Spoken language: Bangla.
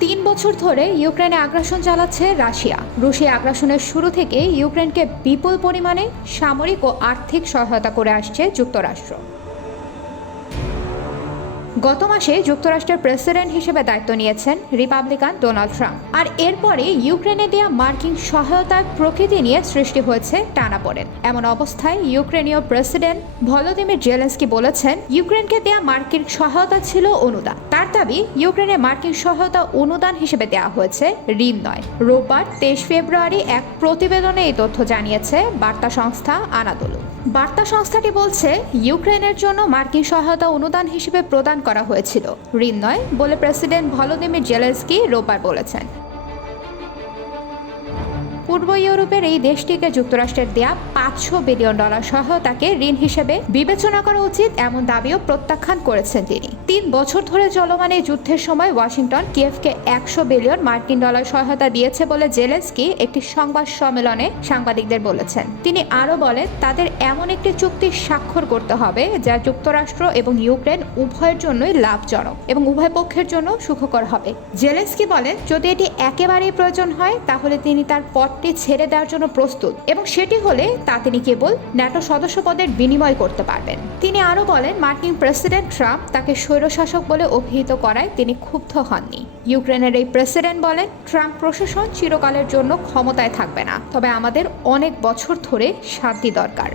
3 বছর ধরে ইউক্রেনে আগ্রাসন চালাচ্ছে রাশিয়া। রুশিয়া আগ্রাসনের শুরু থেকে ইউক্রেনকে বিপুল পরিমাণে সামরিক ও আর্থিক সহায়তা করে আসছে যুক্তরাষ্ট্র। গত মাসে যুক্তরাষ্ট্রের প্রেসিডেন্ট হিসেবে দায়িত্ব নিয়েছেন রিপাবলিকান ডোনাল্ড ট্রাম্প। আর এরপরে ইউক্রেনে দেয়া মার্কিন সহায়তার প্রকৃতি নিয়ে সৃষ্টি হয়েছে টানাপোড়েন। এমন অবস্থায় ইউক্রেনীয় প্রেসিডেন্ট ভলোদিমির জেলেনস্কি বলেছেন, ইউক্রেনকে দেয়া মার্কিন সহায়তা ছিল অনুদান। তার দাবি, ইউক্রেনে মার্কিন সহায়তা অনুদান হিসেবে দেওয়া হয়েছে, ঋণ নয়। রোববার 23 ফেব্রুয়ারি এক প্রতিবেদনে এই তথ্য জানিয়েছে বার্তা সংস্থা আনাদোলু। বার্তা সংস্থাটি বলছে, ইউক্রেনের জন্য মার্কিন সহায়তা অনুদান হিসেবে প্রদান করা হয়েছিল, ঋণ নয় বলে প্রেসিডেন্ট ভলোদিমির জেলেনস্কি রোববার বলেছেন। পূর্ব ইউরোপের এই দেশটিকে যুক্তরাষ্ট্রের দেয়া $500 বিলিয়ন সহায়তাকে ঋণ হিসেবে বিবেচনা করা উচিত, এমন দাবিও প্রত্যাখ্যান করেছেন তিনি। 3 বছর ধরে চলমান এই যুদ্ধের সময় ওয়াশিংটন কিয়েভকে $100 বিলিয়ন সহায়তা দিয়েছে বলে জেলেনস্কি একটি সংবাদ সম্মেলনে সাংবাদিকদের বলেছেন। তিনি আরও বলেন, তাদের এমন একটি চুক্তি স্বাক্ষর করতে হবে যা যুক্তরাষ্ট্র এবং ইউক্রেন উভয়ের জন্যই লাভজনক এবং উভয় পক্ষের জন্য সুখকর হবে। জেলেনস্কি বলেন, যদি এটি একেবারেই প্রয়োজন হয় তাহলে তিনি তার পদটি ছেড়ে দেওয়ার জন্য প্রস্তুত, এবং সেটি হলে তা তিনি কেবল ন্যাটো সদস্য পদের বিনিময় করতে পারবেন। তিনি আরও বলেন, মার্কিন প্রেসিডেন্ট ট্রাম্প তাকে স্বৈরশাসক বলে অভিহিত করায় তিনি ক্ষুব্ধ হননি। ইউক্রেনের এই প্রেসিডেন্ট বলেন, ট্রাম্প প্রশাসন চিরকালের জন্য ক্ষমতায় থাকবে না, তবে আমাদের অনেক বছর ধরে শান্তি দরকার।